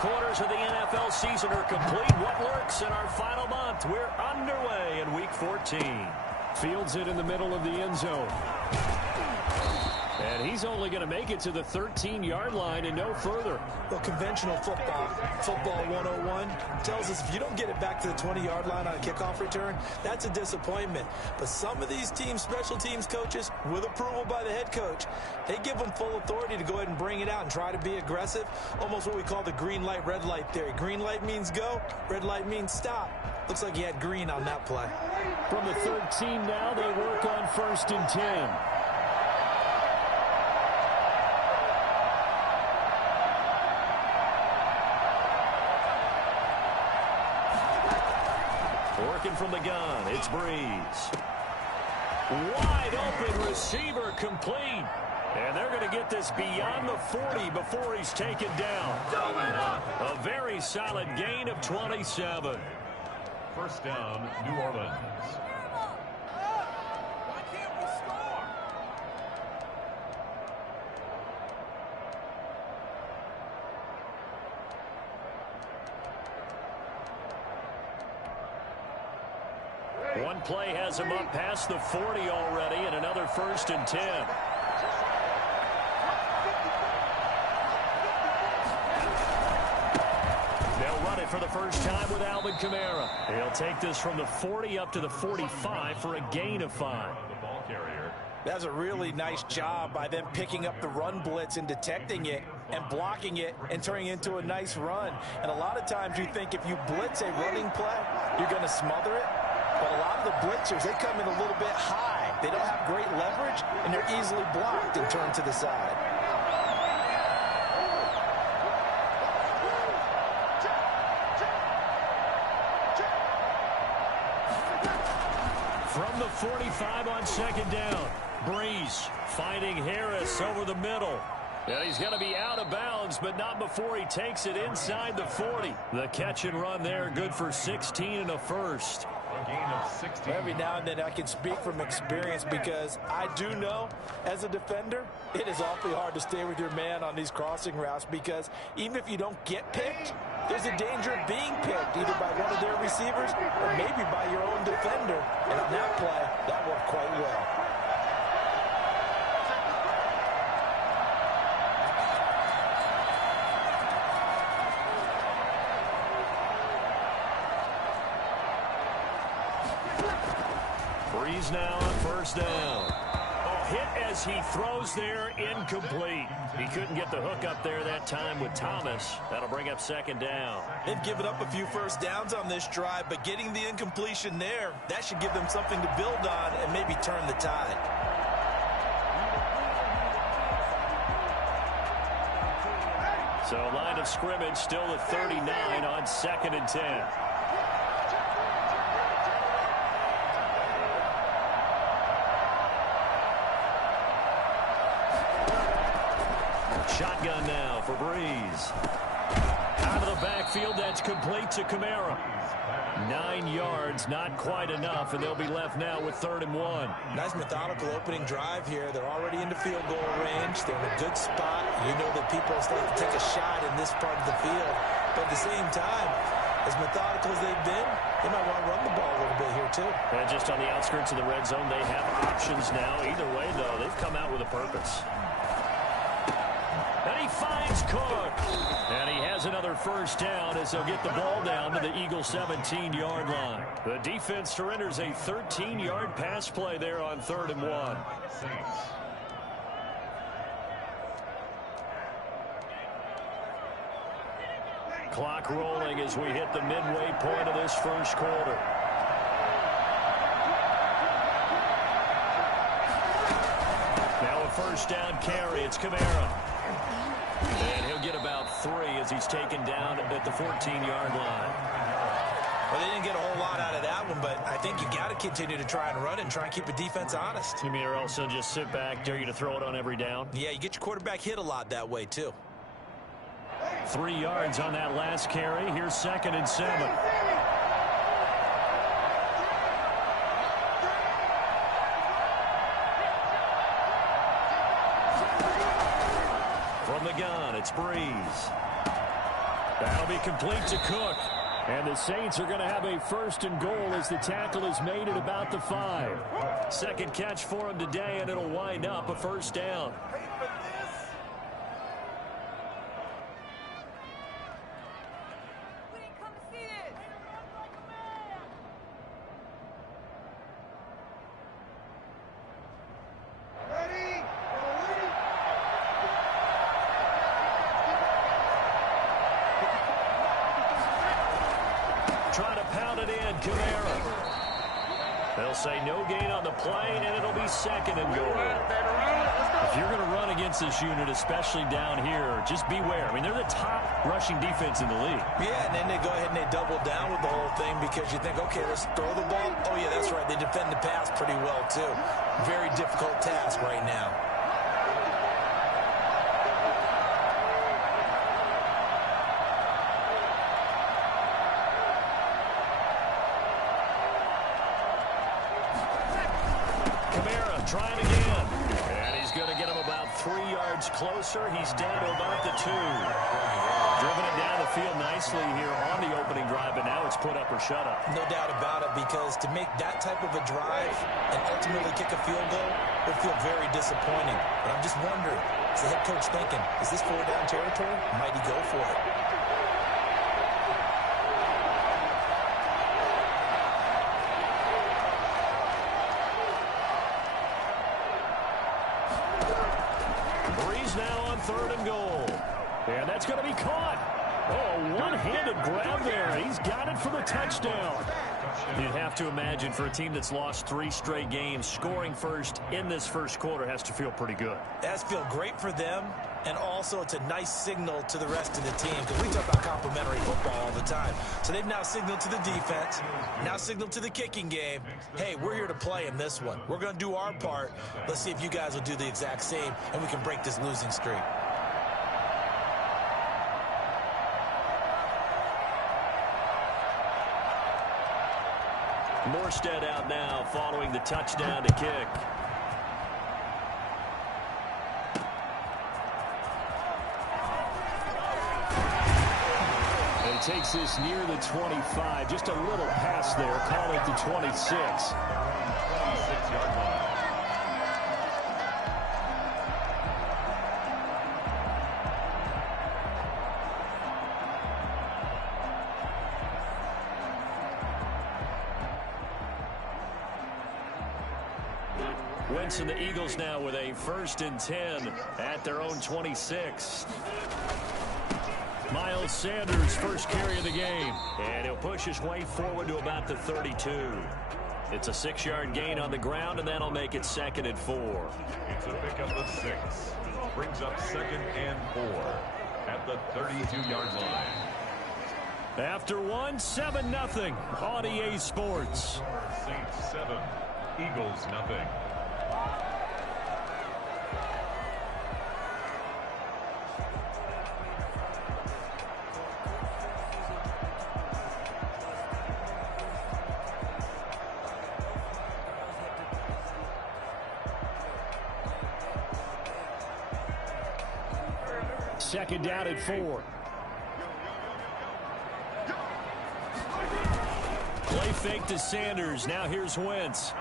3/4 of the NFL season are complete. What lurks in our final month? We're underway in Week 14. Fields it in the middle of the end zone. And he's only going to make it to the 13-yard line and no further. Well, conventional football 101, tells us if you don't get it back to the 20-yard line on a kickoff return, that's a disappointment. But some of these teams, special teams coaches, with approval by the head coach, they give them full authority to go ahead and bring it out and try to be aggressive. Almost what we call the green light, red light theory. Green light means go, red light means stop. Looks like he had green on that play. From the 13 now, they work on 1st and 10. Working from the gun, it's Breeze. Wide open receiver complete. And they're going to get this beyond the 40 before he's taken down. A very solid gain of 27. First down, New Orleans. Why can't we score? One play has him up past the 40 already, and another 1st and 10. They'll run it for the first time with Alvin Kamara. He'll take this from the 40 up to the 45 for a gain of 5. The ball carrier. That's a really nice job by them picking up the run blitz and detecting it and blocking it and turning it into a nice run. And a lot of times you think if you blitz a running play, you're going to smother it. But a lot of the blitzers, they come in a little bit high. They don't have great leverage, and they're easily blocked and turned to the side. From the 45 on 2nd down, Breeze finding Harris over the middle. And he's going to be out of bounds, but not before he takes it inside the 40. The catch and run there, good for 16 and a first. A gain of 16. Every now and then I can speak from experience because I do know as a defender, it is awfully hard to stay with your man on these crossing routes because even if you don't get picked, there's a danger of being picked either by one of their receivers or maybe by your own defender. And on that play, that worked quite well. Breeze now on 1st down. Oh, hit as he throws there, incomplete. He couldn't get the hook up there that time with Thomas. That'll bring up 2nd down. They've given up a few first downs on this drive, but getting the incompletion there, that should give them something to build on and maybe turn the tide. So line of scrimmage still at 39 on 2nd and 10. Shotgun now for Breeze. Out of the backfield, that's complete to Kamara. 9 yards, not quite enough, and they'll be left now with 3rd and 1. Nice methodical opening drive here. They're already into field goal range. They're in a good spot. You know that people like to take a shot in this part of the field. But at the same time, as methodical as they've been, they might want to run the ball a little bit here too. And just on the outskirts of the red zone, they have options now. Either way, though, they've come out with a purpose. And he finds Cook. And he has another first down as they'll get the ball down to the Eagles' 17-yard line. The defense surrenders a 13-yard pass play there on 3rd and 1. Clock rolling as we hit the midway point of this first quarter. Now a first down carry. It's Kamara. And he'll get about 3 as he's taken down at the 14-yard line. Well, they didn't get a whole lot out of that one, but I think you got to continue to try and run and try and keep the defense honest. You mean or also just sit back, dare you to throw it on every down? Yeah, you get your quarterback hit a lot that way, too. 3 yards on that last carry. Here's 2nd and 7. From the gun, it's Breeze. That'll be complete to Cook. And the Saints are going to have a 1st and goal as the tackle is made at about the 5. Second catch for him today, and it'll wind up a 1st down. Trying to pound it in, Kamara. They'll say no gain on the play, and it'll be 2nd and goal. If you're going to run against this unit, especially down here, just beware. I mean, they're the top rushing defense in the league. Yeah, and then they go ahead and they double down with the whole thing because you think, okay, let's throw the ball. Oh, yeah, that's right. They defend the pass pretty well, too. Very difficult task right now. Trying again. And he's going to get him about 3 yards closer. He's down to about the 2. Driven it down the field nicely here on the opening drive, but now it's put up or shut up. No doubt about it, because to make that type of a drive and ultimately kick a field goal would feel very disappointing. But I'm just wondering, is the head coach thinking, is this 4-down territory? Might he go for it? Now on 3rd and goal. And that's going to be caught. Oh, one-handed grab there. He's got it for the touchdown. You'd have to imagine for a team that's lost 3 straight games, scoring first in this first quarter has to feel pretty good. It has to feel great for them, and also it's a nice signal to the rest of the team, because we talk about complimentary football all the time. So they've now signaled to the defense, now signaled to the kicking game, hey, we're here to play in this one. We're going to do our part. Let's see if you guys will do the exact same, and we can break this losing streak. Morstead out now following the touchdown to kick. And he takes this near the 25. Just a little pass there. Call it the 26. 26-yard line. Wentz and the Eagles now with a 1st and 10 at their own 26. Miles Sanders, first carry of the game. And he'll push his way forward to about the 32. It's a 6-yard gain on the ground, and that'll make it 2nd and 4. It's a pickup of 6. Brings up 2nd and 4 at the 32-yard line. After 7-0 on EA Sports. Saints 7, Eagles 0. Second down at 4. Play fake to Sanders. Now here's Wentz.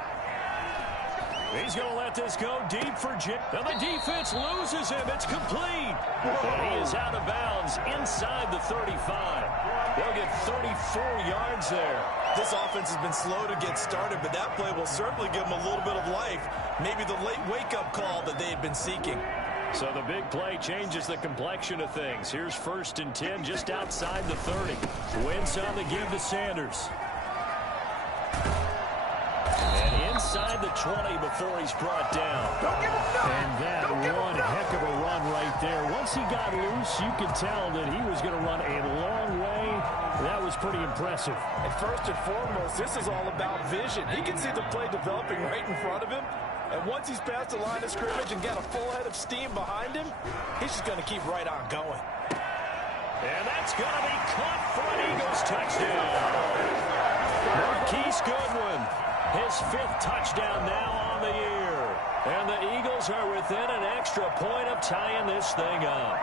He's going to let this go deep for Jim. And the defense loses him. It's complete. And he is out of bounds inside the 35. They'll get 34 yards there. This offense has been slow to get started, but that play will certainly give them a little bit of life. Maybe the late wake-up call that they had been seeking. So the big play changes the complexion of things. Here's 1st and 10 just outside the 30. Wentz on the give to Sanders. And inside the 20 before he's brought down. And that one heck of a run right there. Once he got loose, you could tell that he was going to run a long way. That was pretty impressive. And first and foremost, this is all about vision. He can see the play developing right in front of him. And once he's past the line of scrimmage and got a full head of steam behind him, he's just going to keep right on going. And that's going to be caught for an Eagles touchdown. Marquise Goodwin, his 5th touchdown now on the year. And the Eagles are within an extra point of tying this thing up.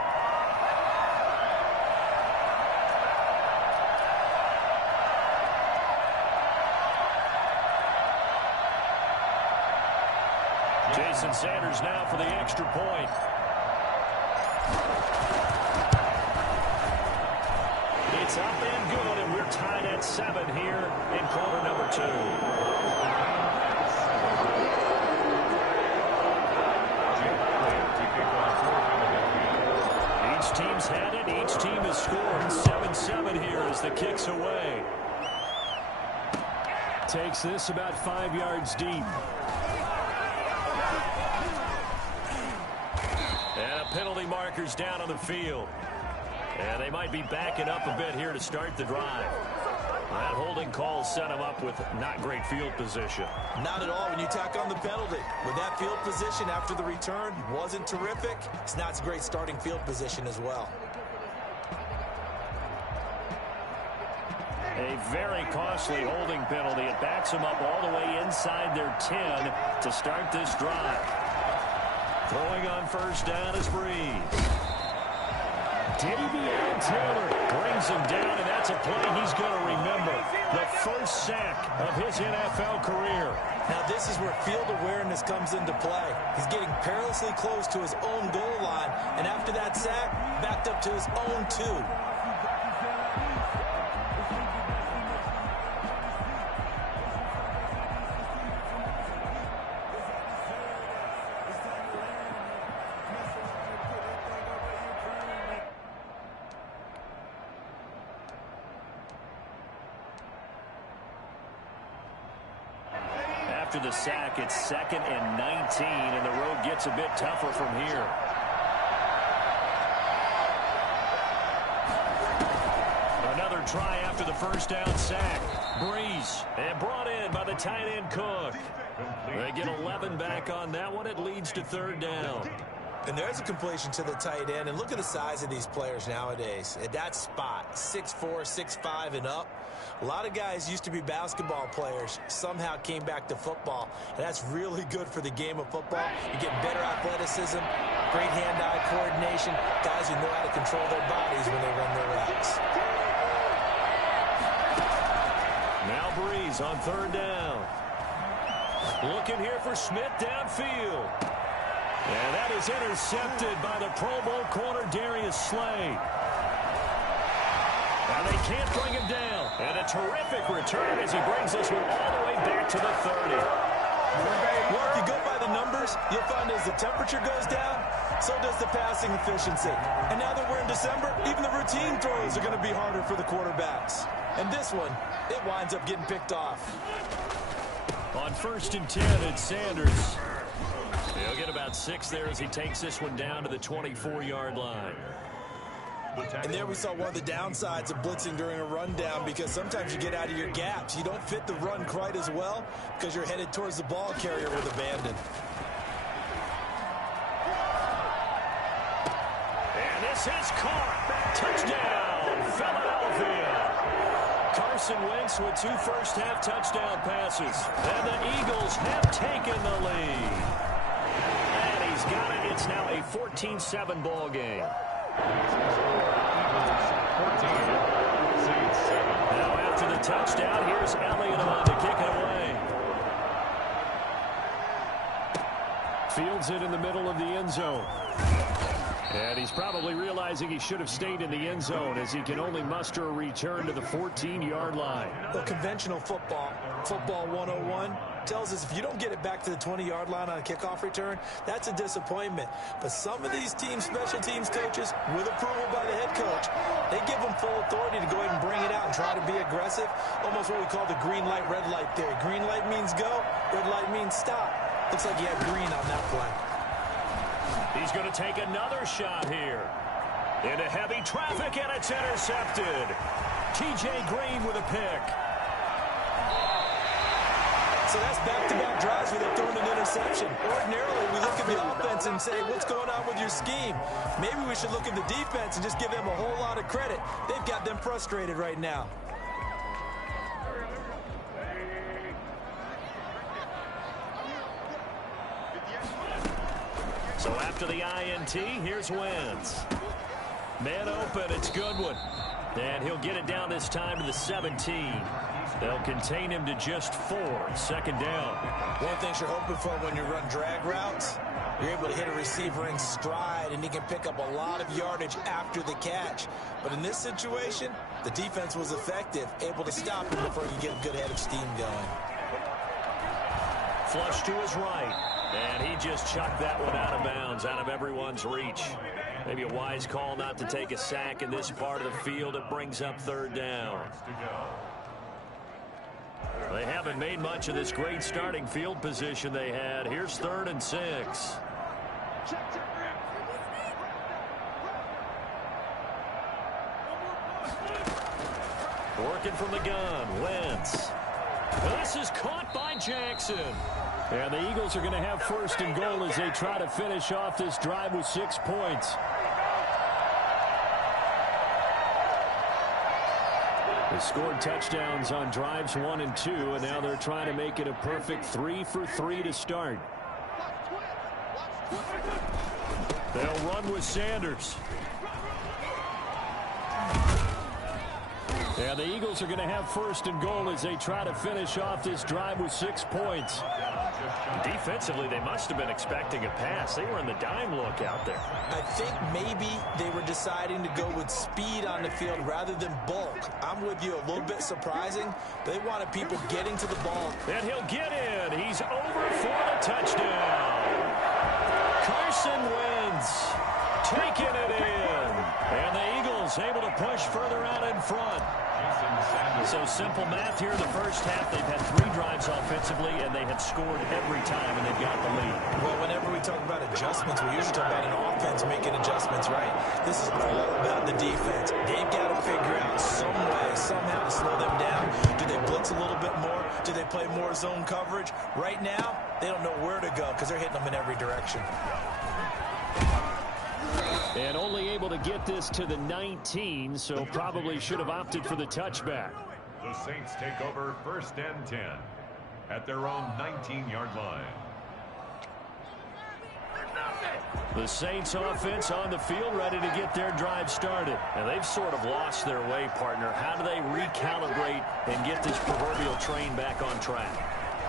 Jason Sanders now for the extra point. It's up and good, and we're tied at 7 here in quarter number 2. Each team's had it. Each team has scored. 7-7 here as the kick's away. Takes this about 5 yards deep. And a penalty marker's down on the field. And they might be backing up a bit here to start the drive. That holding call set them up with not great field position. Not at all when you tack on the penalty. With that field position after the return wasn't terrific, it's not a great starting field position as well. A very costly holding penalty. It backs them up all the way inside their 10 to start this drive. Throwing on first down is Breeze. Davion Taylor Brings him down, and that's a play he's going to remember. The first sack of his NFL career. Now this is where field awareness comes into play. He's getting perilously close to his own goal line, and after that sack, backed up to his own 2. After the sack, it's 2nd and 19, and the road gets a bit tougher from here. Another try after the first down sack. Breeze, and brought in by the tight end Cook. They get 11 back on that one. It leads to 3rd down. And there's a completion to the tight end, and look at the size of these players nowadays. At that spot, 6'4", 6'5", and up. A lot of guys used to be basketball players, somehow came back to football, and that's really good for the game of football. You get better athleticism, great hand-eye coordination, guys who know how to control their bodies when they run their routes. Now Breeze on 3rd down. Looking here for Smith downfield. And that is intercepted by the Pro Bowl corner Darius Slay. And they can't bring him down. And a terrific return as he brings this one all the way back to the 30. Well, if you go by the numbers, you'll find as the temperature goes down, so does the passing efficiency. And now that we're in December, even the routine throws are going to be harder for the quarterbacks. And this one, it winds up getting picked off. On 1st and 10, it's Sanders. He'll get about 6 there as he takes this one down to the 24-yard line. And there we saw one of the downsides of blitzing during a rundown, because sometimes you get out of your gaps. You don't fit the run quite as well because you're headed towards the ball carrier with abandon. And this is caught. Touchdown, Philadelphia. Carson Wentz with 2 first-half touchdown passes. And the Eagles have taken the lead. And he's got it. It's now a 14-7 ball game. Now after the touchdown, here's Elliott on to kick it away. fields it in the middle of the end zone. And he's probably realizing he should have stayed in the end zone as he can only muster a return to the 14-yard line. Well, conventional football 101, tells us if you don't get it back to the 20-yard line on a kickoff return, that's a disappointment. But some of these teams, special teams coaches, with approval by the head coach, they give them full authority to go ahead and bring it out and try to be aggressive. Almost what we call the green light, red light theory. Green light means go, red light means stop. Looks like he had green on that play. He's going to take another shot here. Into heavy traffic, and it's intercepted. T.J. Green with a pick. So that's back-to-back drives where they've thrown an interception. Ordinarily, we look at the offense and say, what's going on with your scheme? Maybe we should look at the defense and just give them a whole lot of credit. They've got them frustrated right now. So after the INT, here's Wentz. Man open, it's Goodwin. And he'll get it down this time to the 17. They'll contain him to just 4. Second down. One of the things you're hoping for when you run drag routes, you're able to hit a receiver in stride, and he can pick up a lot of yardage after the catch. But in this situation, the defense was effective, able to stop him before you get a good head of steam going. Flush to his right, and he just chucked that one out of bounds, out of everyone's reach. Maybe a wise call not to take a sack in this part of the field. It brings up third down. They haven't made much of this great starting field position they had. Here's 3rd and 6. Working from the gun, Wentz. This is caught by Jackson. And the Eagles are going to have 1st and goal as they try to finish off this drive with 6 points. They scored touchdowns on drives 1 and 2, and now they're trying to make it a perfect 3 for 3 to start. They'll run with Sanders. And the Eagles are going to have 1st and goal as they try to finish off this drive with 6 points. Defensively, they must have been expecting a pass. They were in the dime look out there. I think maybe they were deciding to go with speed on the field rather than bulk. I'm with you, a little bit surprising. They wanted people getting to the ball. And he'll get in. He's over for the touchdown. Carson Wentz taking it in. And the Eagles able to push further out in front. So simple math here in the first half. They've had 3 drives offensively, and they have scored every time, and they've got the lead. Well, whenever we talk about adjustments, we usually talk about an offense making adjustments, right? This is all about the defense. They've got to figure out some way, somehow to slow them down. Do they blitz a little bit more? Do they play more zone coverage? Right now, they don't know where to go because they're hitting them in every direction. And only able to get this to the 19, so probably should have opted for the touchback. The Saints take over 1st and 10 at their own 19-yard line. The Saints offense on the field ready to get their drive started. And they've sort of lost their way, partner. How do they recalibrate and get this proverbial train back on track?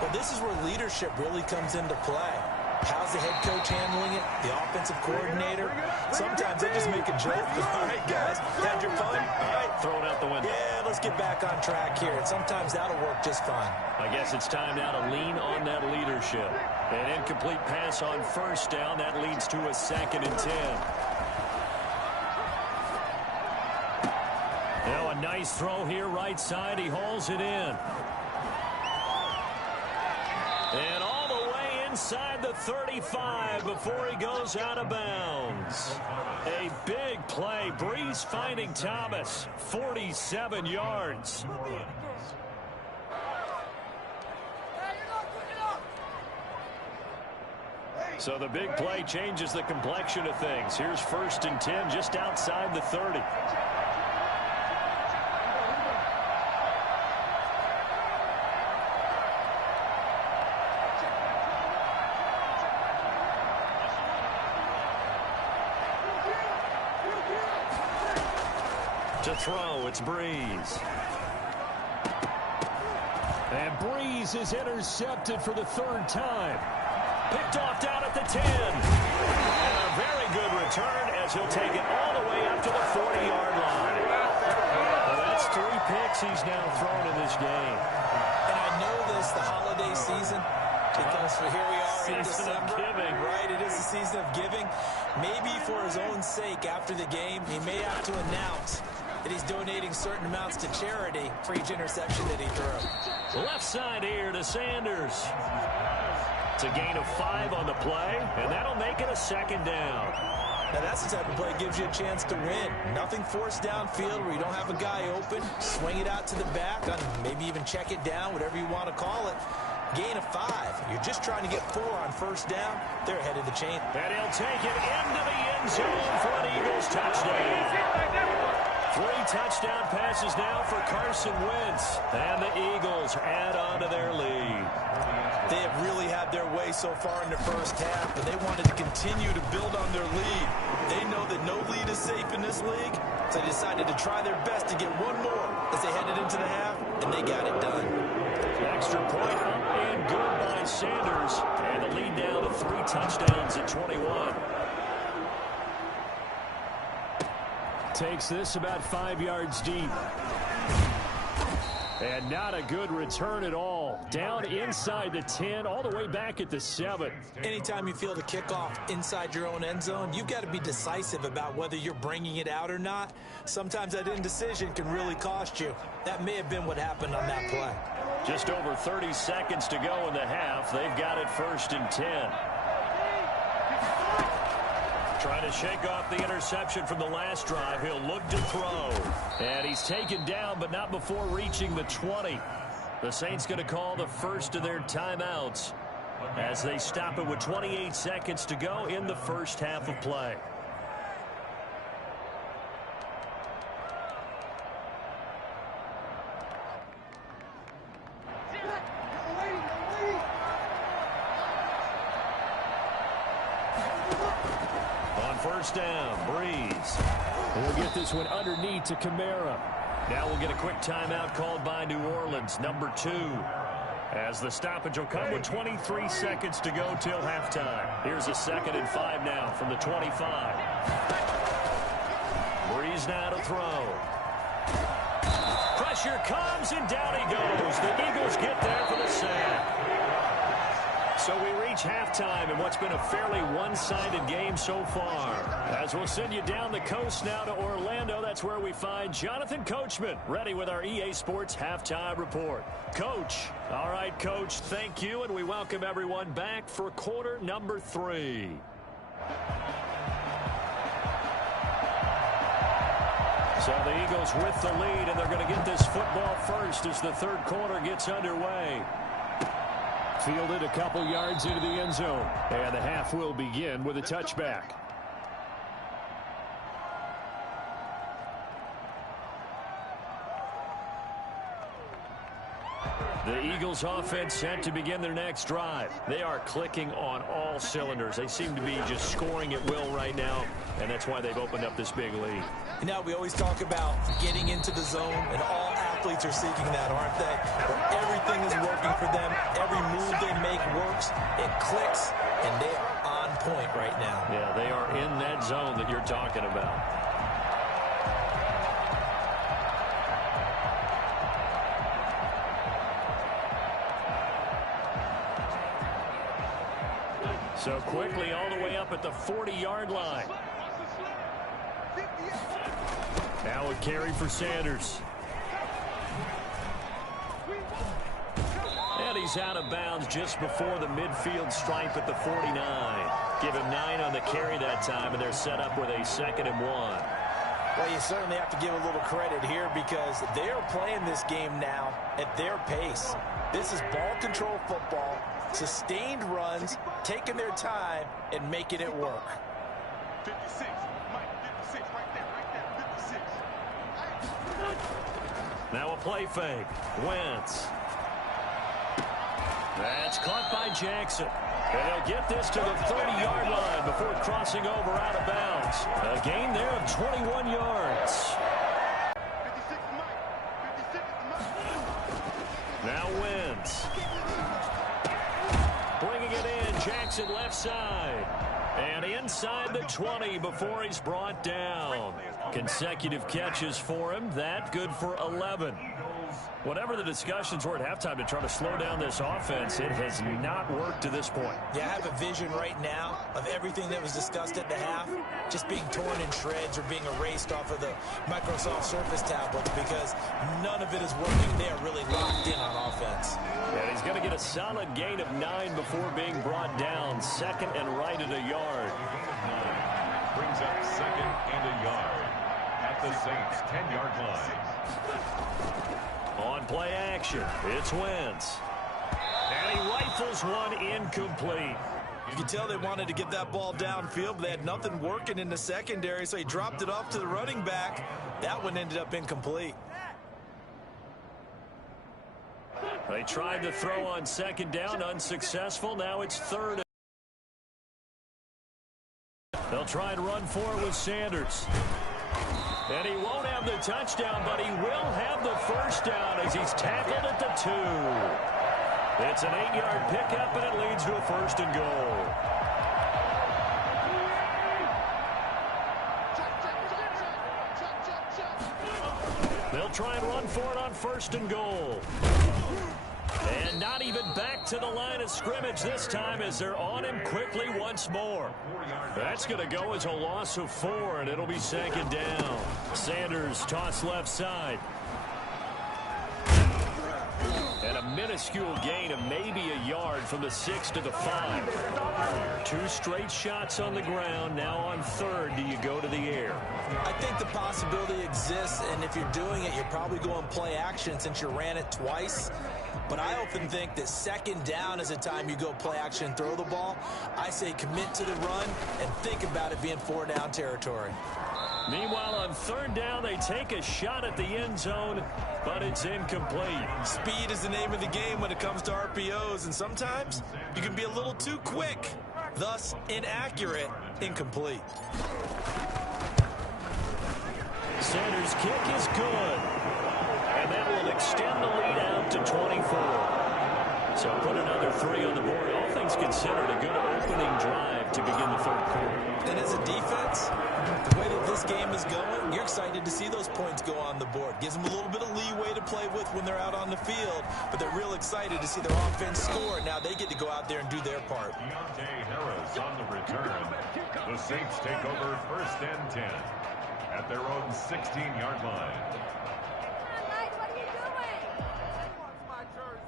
Well, this is where leadership really comes into play. How's the head coach handling it? The offensive coordinator? Sometimes they just make a joke. All right, guys, had your fun? All right. Throw it out the window. Yeah, let's get back on track here. And sometimes that'll work just fine. I guess it's time now to lean on that leadership. An incomplete pass on 1st down. That leads to a 2nd and 10. Now a nice throw here right side. He hauls it in. And all the way inside the 35 before he goes out of bounds. A big play. Breeze finding Thomas. 47 yards. So the big play changes the complexion of things. Here's 1st and 10 just outside the 30. To throw, it's Breeze. And Breeze is intercepted for the 3rd time. Picked off down at the 10. And a very good return as he'll take it all the way up to the 40-yard line. Well, that's 3 picks he's now thrown in this game. And I know this, the holiday season, because here we are in Season December. of giving. Right, it is the season of giving. Maybe for his own sake after the game, he may have to announce that he's donating certain amounts to charity for each interception that he threw. Left side here to Sanders. It's a gain of 5 on the play, and that'll make it a 2nd down. Now that's the type of play that gives you a chance to win. Nothing forced downfield where you don't have a guy open. Swing it out to the back, maybe even check it down, whatever you want to call it. Gain of 5. You're just trying to get 4 on 1st down. They're ahead of the chain. And he'll take it into the end zone for an Eagles touchdown. 3 touchdown passes now for Carson Wentz. And the Eagles add on to their lead. They have really had their way so far in the first half, but they wanted to continue to build on their lead. They know that no lead is safe in this league. So they decided to try their best to get one more as they headed into the half, and they got it done. Extra point up and good by Sanders. And the lead down to 3 touchdowns at 21. Takes this about 5 yards deep. And not a good return at all. Down inside the 10, all the way back at the 7. Anytime you feel the kickoff inside your own end zone, you've got to be decisive about whether you're bringing it out or not. Sometimes that indecision can really cost you. That may have been what happened on that play. Just over 30 seconds to go in the half. They've got it 1st and 10. Trying to shake off the interception from the last drive. He'll look to throw. And he's taken down, but not before reaching the 20. The Saints going to call the first of their timeouts as they stop it with 28 seconds to go in the first half of play. First down, Breeze. We'll get this one underneath to Kamara. Now we'll get a quick timeout called by New Orleans, number 2. As the stoppage will come with 23 seconds to go till halftime. Here's a 2nd and 5 now from the 25. Breeze now to throw. Pressure comes and down he goes. The Eagles get there for the sack. So we reach halftime in what's been a fairly one-sided game so far. As we'll send you down the coast now to Orlando, that's where we find Jonathan Coachman, ready with our EA Sports Halftime Report. Coach. All right, Coach, thank you, and we welcome everyone back for quarter number 3. So the Eagles with the lead, and they're going to get this football first as the third quarter gets underway. Fielded a couple yards into the end zone. And the half will begin with a touchback. The Eagles offense set to begin their next drive. They are clicking on all cylinders. They seem to be just scoring at will right now, and that's why they've opened up this big lead. You know, we always talk about getting into the zone, and all athletes are seeking that, aren't they? Where everything is working for them, every move they make works, it clicks, and they are on point right now. Yeah, they are in that zone that you're talking about. So quickly all the way up at the 40-yard line. Now a carry for Sanders. And he's out of bounds just before the midfield stripe at the 49. Give him 9 on the carry that time, and they're set up with a 2nd and 1. Well, you certainly have to give a little credit here because they're playing this game now at their pace. This is ball control football, sustained runs, taking their time, and making it work. 56, Mike, 56, right there, 56. Now a play fake. Wentz. That's caught by Jackson. And he'll get this to the 30-yard line before crossing over out of bounds. A gain there of 21 yards. 56, Mike, 56, Mike. Now Wentz. Bringing it in, Jackson left side. And inside the 20 before he's brought down. Consecutive catches for him. That good for 11. Whatever the discussions were at halftime to try to slow down this offense, it has not worked to this point. Yeah, I have a vision right now of everything that was discussed at the half just being torn in shreds or being erased off of the Microsoft Surface tablets because none of it is working. They are really locked in on offense. And he's going to get a solid gain of 9 before being brought down. 2nd and right at a yard. Brings up 2nd and a yard at the Saints' 10-yard line. On play action, it's Wentz. And he rifles one incomplete. You can tell they wanted to get that ball downfield, but they had nothing working in the secondary, so he dropped it off to the running back. That one ended up incomplete. They tried to throw on 2nd down, unsuccessful. Now it's 3rd. They'll try and run for it with Sanders. And he won't have the touchdown, but he will have the first down as he's tackled at the 2. It's an 8-yard pickup, and it leads to a 1st and goal. They'll try and run for it on 1st and goal. And not even back to the line of scrimmage this time as they're on him quickly once more. That's going to go as a loss of 4, and it'll be 2nd down. Sanders toss left side. And a minuscule gain of maybe a yard from the 6 to the 5. 2 straight shots on the ground. Now on 3rd, do you go to the air? I think the possibility exists, and if you're doing it, you're probably going play action since you ran it twice. But I often think that 2nd down is a time you go play action and throw the ball. I say commit to the run and think about it being 4-down territory. Meanwhile, on 3rd down, they take a shot at the end zone, but it's incomplete. Speed is the name of the game when it comes to RPOs, and sometimes you can be a little too quick, thus inaccurate, incomplete. Sanders' kick is good, and that will extend the lead out to 24. So put another 3 on the board. All things considered, a good opening drive to begin the 3rd quarter. And as a defense, the way that this game is going, you're excited to see those points go on the board. Gives them a little bit of leeway to play with when they're out on the field, but they're real excited to see their offense score. Now they get to go out there and do their part. Deontay Harris on the return. The Saints take over 1st and 10 at their own 16-yard line. What are you doing? My jersey.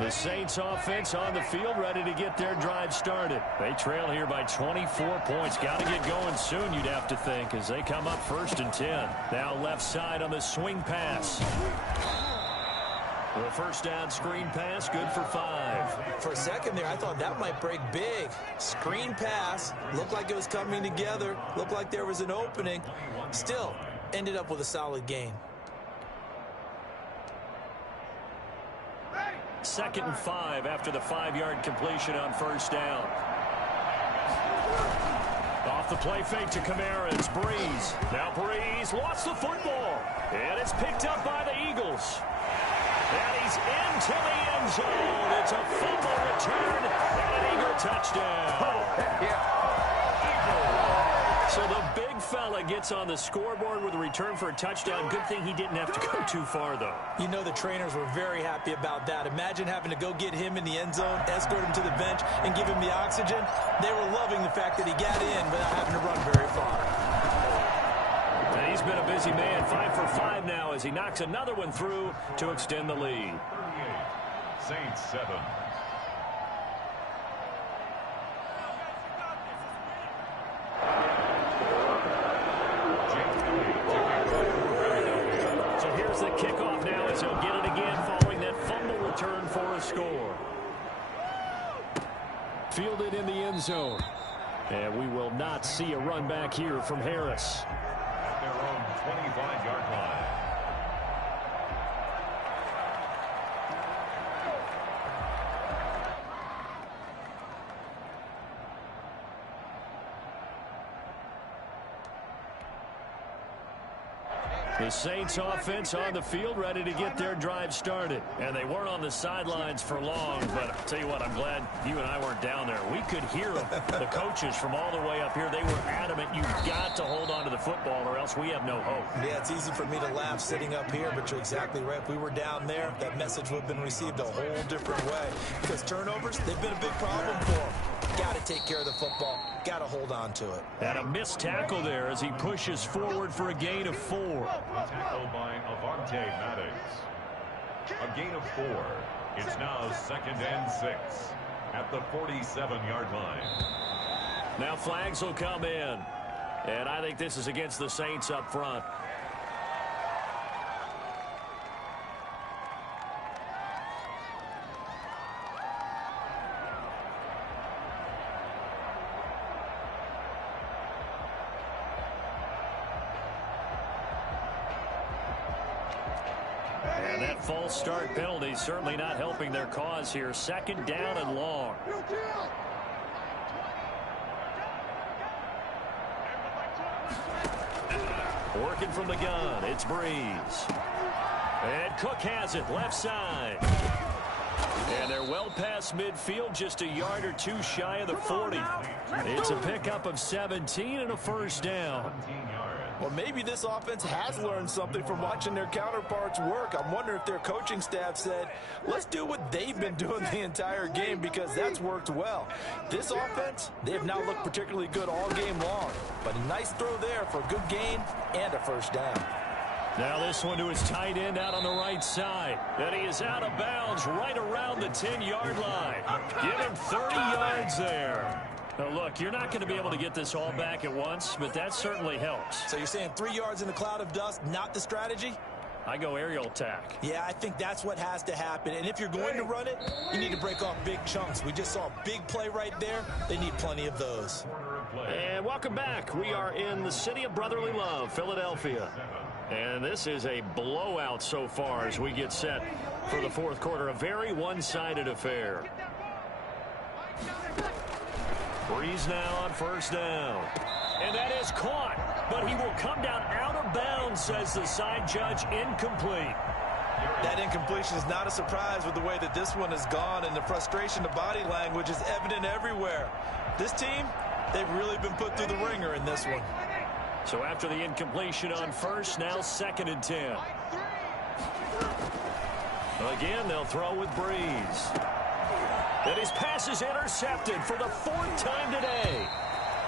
The Saints offense on the field, ready to get their drive started. They trail here by 24 points. Got to get going soon, you'd have to think, as they come up 1st and 10. Now left side on the swing pass. The 1st down screen pass, good for 5. For a second there, I thought that might break big. Screen pass, looked like it was coming together, looked like there was an opening. Still, ended up with a solid gain. 2nd and 5 after the 5-yard completion on 1st down. Off the play fake to Kamara, it's Breeze. Now Breeze lost the football, and it's picked up by the Eagles. And he's into the end zone. It's a fumble return and an Eagle touchdown. So the big fella gets on the scoreboard with a return for a touchdown. Good thing he didn't have to go too far, though. You know the trainers were very happy about that. Imagine having to go get him in the end zone, escort him to the bench, and give him the oxygen. They were loving the fact that he got in without having to run very far. And he's been a busy man. 5 for 5 now as he knocks another one through to extend the lead. 38, Saints 7. So here's the kickoff now as he'll get it again following that fumble return for a score. Fielded in the end zone. And we will not see a run back here from Harris. At their own 25-yard line. The Saints offense on the field ready to get their drive started. And they weren't on the sidelines for long, but I'll tell you what, I'm glad you and I weren't down there. We could hear them, the coaches from all the way up here. They were adamant, you've got to hold on to the football or else we have no hope. Yeah, it's easy for me to laugh sitting up here, but you're exactly right. If we were down there, that message would have been received a whole different way. Because turnovers, they've been a big problem for them. Got to take care of the football. Got to hold on to it. And a missed tackle there as he pushes forward for a gain of 4. Tackled by Avonte Maddox. A gain of 4. It's now 2nd and 6 at the 47-yard line. Now flags will come in. And I think this is against the Saints up front. that false start penalty certainly not helping their cause here. Second down and long. Working from the gun, it's Breeze. And Cook has it, left side. And they're well past midfield, just a yard or two shy of the 40. It's a pickup of 17 and a first down. Well, maybe this offense has learned something from watching their counterparts work. I'm wondering if their coaching staff said, let's do what they've been doing the entire game, because that's worked well. This offense, they have now looked particularly good all game long. But a nice throw there for a good gain and a first down. Now this one to his tight end out on the right side. And he is out of bounds right around the 10-yard line. Give him 30 yards there. Now look, you're not going to be able to get this all back at once, but that certainly helps. So you're saying 3 yards in a cloud of dust, not the strategy? I go aerial attack. Yeah, I think that's what has to happen. And if you're going to run it, you need to break off big chunks. We just saw a big play right there. They need plenty of those. And welcome back. We are in the city of brotherly love, Philadelphia. And this is a blowout so far as we get set for the fourth quarter. A very one-sided affair. Breeze now on first down. And that is caught. But he will come down out of bounds, says the side judge. Incomplete. That incompletion is not a surprise with the way that this one has gone, and the frustration of body language is evident everywhere. This team, they've really been put through the ringer in this one. So after the incompletion on first, now 2nd and 10. Again, they'll throw with Breeze. And his pass is intercepted for the 4th time today.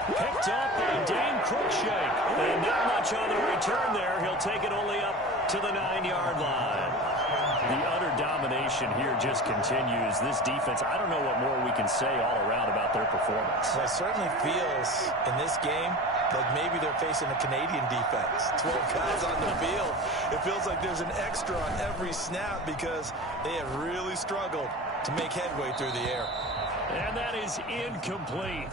Picked up by Dane Cruikshank. And not much on the return there. He'll take it only up to the 9-yard line. The utter domination here just continues. This defense, I don't know what more we can say all around about their performance. Well, it certainly feels in this game like maybe they're facing a Canadian defense. 12 guys on the field. It feels like there's an extra on every snap because they have really struggled to make headway through the air. And that is incomplete.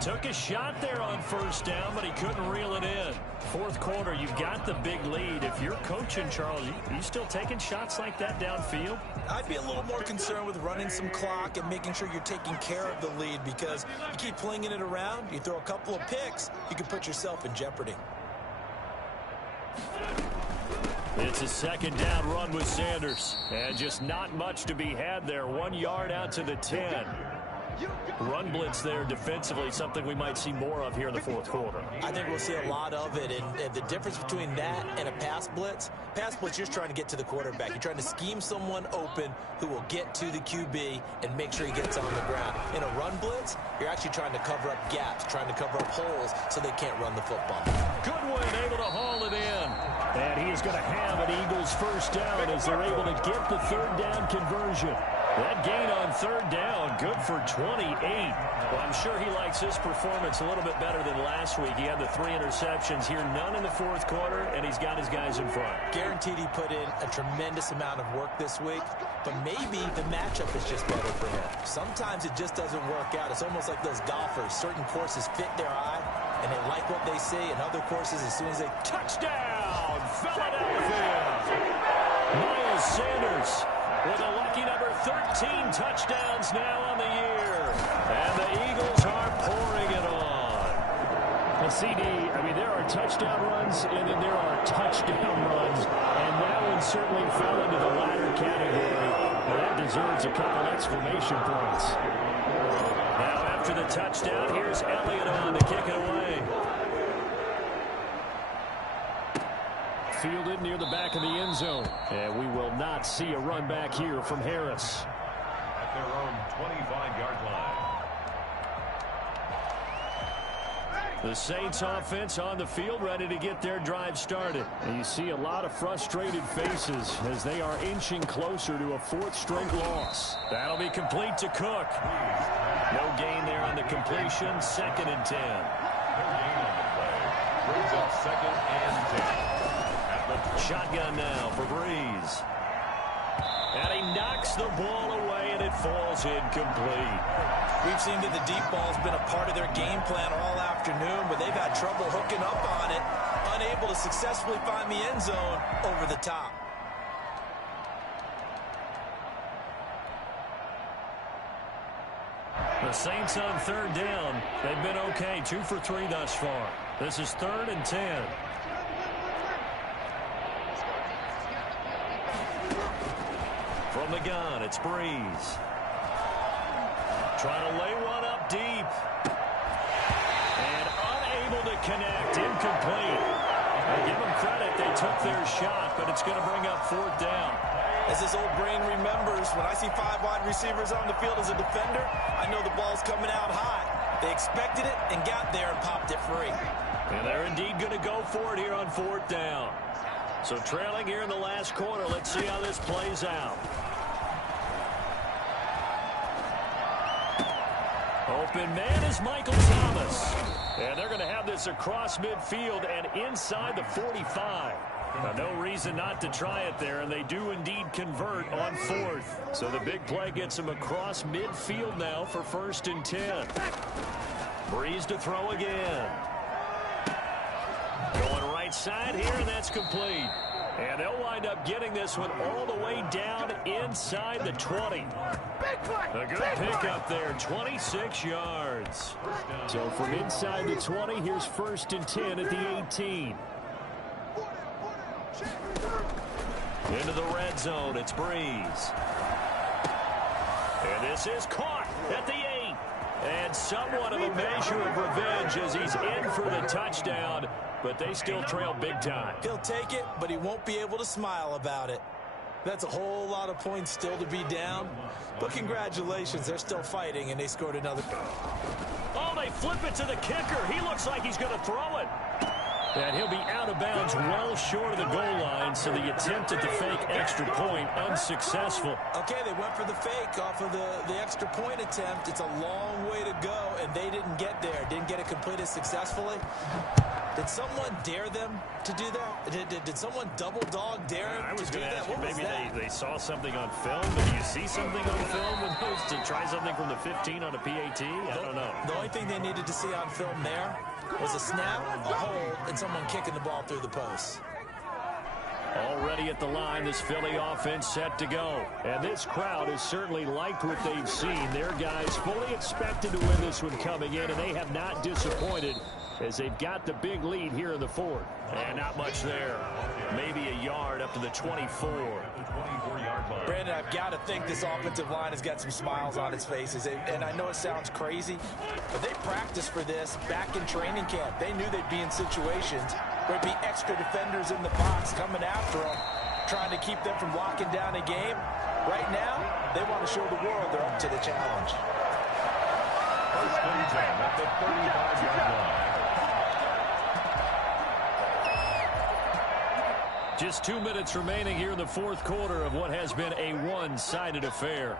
Took a shot there on first down, but he couldn't reel it in. Fourth quarter, you've got the big lead. If you're coaching, Charles, you still taking shots like that downfield? I'd be a little more concerned with running some clock and making sure you're taking care of the lead, because you keep flinging it around, you throw a couple of picks, you can put yourself in jeopardy. It's a 2nd down run with Sanders. And just not much to be had there. 1 yard out to the 10. Run blitz there defensively, something we might see more of here in the fourth quarter. I think we'll see a lot of it, and the difference between that and a pass blitz, you're just trying to get to the quarterback. You're trying to scheme someone open who will get to the QB and make sure he gets on the ground. In a run blitz, you're actually trying to cover up gaps, trying to cover up holes so they can't run the football. Goodwin able to haul it in. And he is going to have an Eagles first down as they're able to get the 3rd down conversion. That gain on 3rd down, good for 28. Well, I'm sure he likes his performance a little bit better than last week. He had the 3 interceptions here, none in the fourth quarter, and he's got his guys in front. Guaranteed he put in a tremendous amount of work this week, but maybe the matchup is just better for him. Sometimes it just doesn't work out. It's almost like those golfers. Certain courses fit their eye, and they like what they see, and other courses, as soon as they... Touchdown, Philadelphia! Miles Sanders with a lucky number 13 touchdowns now on the year. And the Eagles are pouring it on. The CD, I mean, there are touchdown runs, and then there are touchdown runs. And that one certainly fell into the latter category. Well, that deserves a couple exclamation points. Now, after the touchdown, here's Elliott on to kick it away. Fielded near the back of the end zone. And we will not see a run back here from Harris. At their own 25-yard line. The Saints offense on the field, ready to get their drive started. And you see a lot of frustrated faces as they are inching closer to a 4th straight loss. That'll be complete to Cook. No gain there on the completion. 2nd and 10. No gain on the play. Brings up 2nd and 10. Shotgun now for Breeze. And he knocks the ball away, and it falls incomplete. We've seen that the deep ball's been a part of their game plan all afternoon, but they've had trouble hooking up on it, unable to successfully find the end zone over the top. The Saints on third down. They've been okay. 2 for 3 thus far. This is 3rd and 10. From the gun, it's Breeze. Trying to lay one up deep. And unable to connect. Incomplete. I give them credit. They took their shot, but it's going to bring up 4th down. As this old brain remembers, when I see 5 wide receivers on the field as a defender, I know the ball's coming out high. They expected it and got there and popped it free. And they're indeed going to go for it here on 4th down. So trailing here in the last quarter. Let's see how this plays out. Open man is Michael Thomas. And they're going to have this across midfield and inside the 45. Now, no reason not to try it there, and they do indeed convert on 4th. So the big play gets them across midfield now for 1st and 10. Breeze to throw again. Going right side here, and that's complete. And they'll wind up getting this one all the way down inside the 20. A good pickup there, 26 yards. So from inside the 20, here's 1st and 10 at the 18. Into the red zone, it's Breeze. And this is caught at the 8. And somewhat of a measure of revenge as he's in for the touchdown, but they still trail big time. He'll take it, but he won't be able to smile about it. That's a whole lot of points still to be down. But congratulations, they're still fighting, and they scored another. Oh, they flip it to the kicker. He looks like he's going to throw it. And he'll be out of bounds well short of the goal line, so the attempt at the fake extra point unsuccessful. Okay, they went for the fake off of the extra point attempt. It's a long way to go, and they didn't get there. Didn't get it completed successfully. Did someone dare them to do that? Did someone double dog dare them to do that? What was that? Maybe they saw something on film. Did you see something on film when they used to try something from the 15 on a PAT? I don't know. The only thing they needed to see on film there was a snap, a hold, and someone kicking the ball through the post. Already at the line, this Philly offense set to go. And this crowd has certainly liked what they've seen. Their guys fully expected to win this one coming in, and they have not disappointed as they've got the big lead here in the 4th. And not much there. Maybe a yard up to the 24. Brandon, I've got to think this offensive line has got some smiles on its faces. And I know it sounds crazy, but they practiced for this back in training camp. They knew they'd be in situations where there'd be extra defenders in the box coming after them, trying to keep them from locking down a game. Right now, they want to show the world they're up to the challenge. First and 10 at the 35-yard line. Just 2 minutes remaining here in the 4th quarter of what has been a one-sided affair.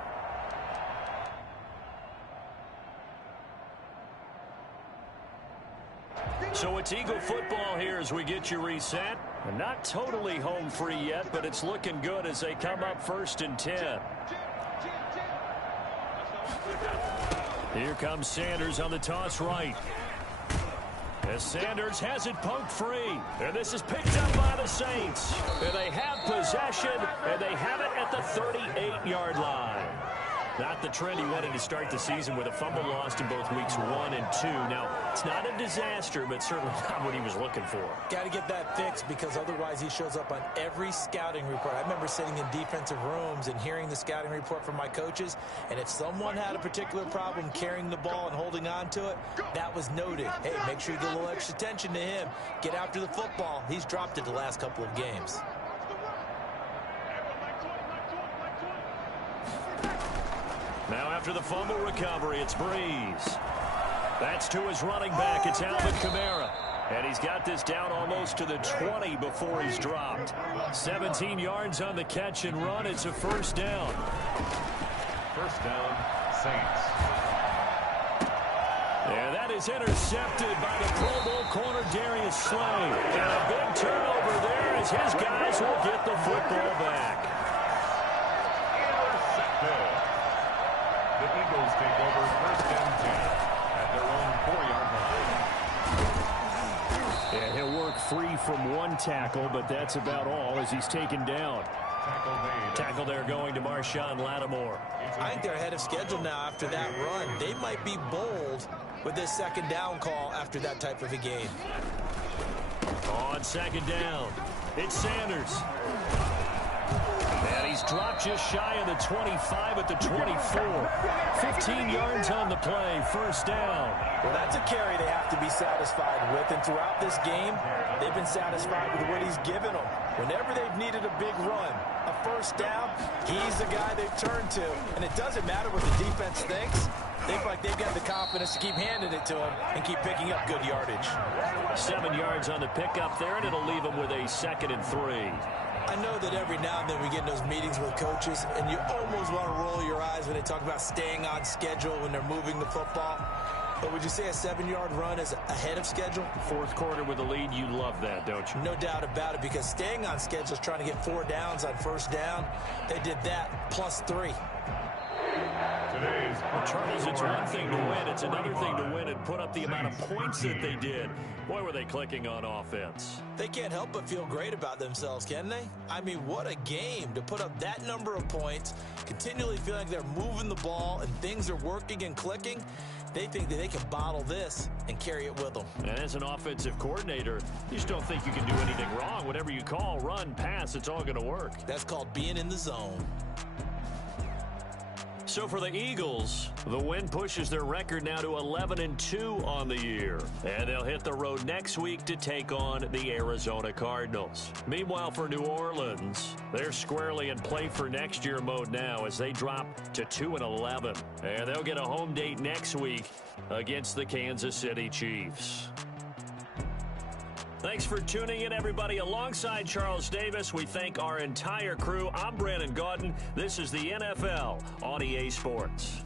So it's Eagle football here as we get you reset. Not totally home free yet, but it's looking good as they come up 1st and 10. Here comes Sanders on the toss right. As Sanders has it poked free. And this is picked up by the Saints. And they have possession, and they have it at the 38-yard line. Not the trend he wanted to start the season with a fumble lost in both weeks 1 and 2. Now, it's not a disaster, but certainly not what he was looking for. Got to get that fixed because otherwise he shows up on every scouting report. I remember sitting in defensive rooms and hearing the scouting report from my coaches, and if someone had a particular problem carrying the ball and holding on to it, that was noted. Hey, make sure you get a little extra attention to him. Get after the football. He's dropped it the last couple of games. Now after the fumble recovery, it's Breeze. That's to his running back. It's Alvin Kamara. And he's got this down almost to the 20 before he's dropped. 17 yards on the catch and run. It's a first down. First down, Saints. And that is intercepted by the Pro Bowl corner Darius Slay. And a big turnover there as his guys will get the football back. Intercepted. The Eagles take over 1st and 10 at their own 4-yard line. And he'll work free from one tackle, but that's about all as he's taken down. Tackle there going to Marshawn Lattimore. I think they're ahead of schedule now after that run. They might be bold with this second down call after that type of a game. On second down, it's Sanders. And he's dropped just shy of the 25 at the 24. 15 yards on the play, first down. Well, that's a carry they have to be satisfied with, and throughout this game, they've been satisfied with what he's given them. Whenever they've needed a big run, a first down, he's the guy they've turned to. And it doesn't matter what the defense thinks. They feel like they've got the confidence to keep handing it to him and keep picking up good yardage. 7 yards on the pickup there, and it'll leave him with a 2nd and 3. I know that every now and then we get in those meetings with coaches, and you almost want to roll your eyes when they talk about staying on schedule when they're moving the football. But would you say a 7-yard run is ahead of schedule? Fourth quarter with a lead, you love that, don't you? No doubt about it, because staying on schedule is trying to get 4 downs on first down. They did that plus 3. Well, Charles, it's one thing to win. It's another thing to win and put up the amount of points that they did. Boy, were they clicking on offense. They can't help but feel great about themselves, can they? I mean, what a game to put up that number of points, continually feeling like they're moving the ball and things are working and clicking. They think that they can bottle this and carry it with them. And as an offensive coordinator, you just don't think you can do anything wrong. Whatever you call, run, pass, it's all going to work. That's called being in the zone. So for the Eagles, the win pushes their record now to 11-2 on the year. And they'll hit the road next week to take on the Arizona Cardinals. Meanwhile, for New Orleans, they're squarely in play for next year mode now as they drop to 2-11. And they'll get a home date next week against the Kansas City Chiefs. Thanks for tuning in, everybody. Alongside Charles Davis, we thank our entire crew. I'm Brandon Gaudin. This is the NFL on EA Sports.